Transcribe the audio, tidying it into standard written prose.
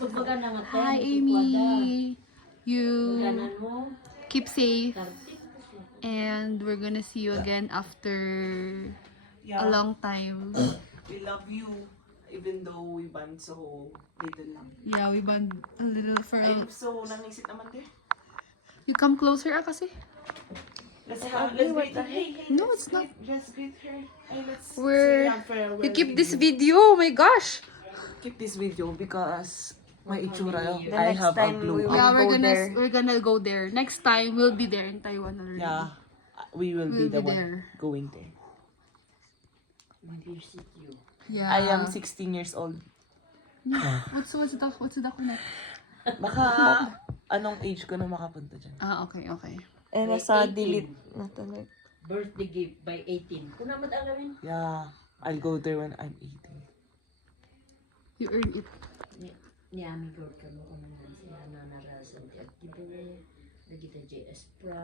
Hi, Amy. You keep safe. And we're gonna see you again after a long time. We love you, even though we bond so little lang. Yeah, we bond a little for a... So, nangisip naman din. You come closer kasi. Let's greet her. Hey, No, it's not. Let's greet her. Hey, let's We're... say farewell. You keep this video. Oh my gosh. Keep this video because my itsura, The I next have a time glow. we will- Yeah, go there. we're gonna go there. Next time we'll be there in Taiwan already. Yeah, we will We'll be the be one there. going there. Yeah. I am 16 years old. What's the connect? Baka anong age ko na makapunta dyan? Ah, okay, okay. Eh, nasa delete na to. Birthday gift by 18. Kung naman alawin, Yeah, I'll go there when I'm 18. You earn it. ni Ami Gord ka mo kung naman siya na narasan. At di ba, nagita JS Pro.